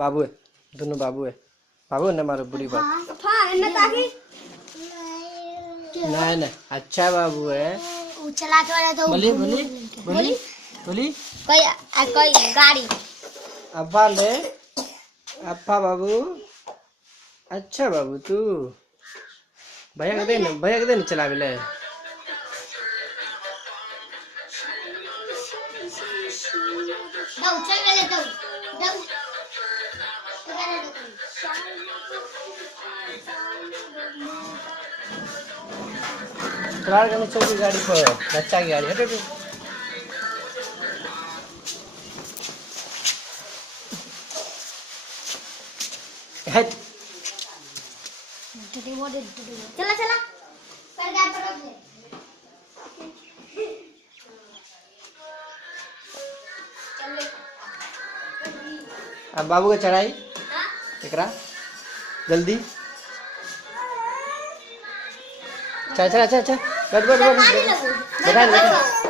बाबू है, दोनों बाबू है। बाबू ने मारो बुरी बात। नहीं नहीं, अच्छा बाबू है। चला के वाला तो बोली बोली बोली बोली। कोई गाड़ी अब्बा ले, अब्बा बाबू, अच्छा बाबू तू। भैया के दे ना, भैया के दे ना चलावे ले। दो चल ले दो दो चला के चौकी गाड़ी पर, बच्चा की गाड़ी हट हट। हट। चला चला कर गया पर रख ले। अब बाबू के चढ़ाई एकरा जल्दी। चल चल चल चल, बैठ बैठ बैठ बैठ बैठ।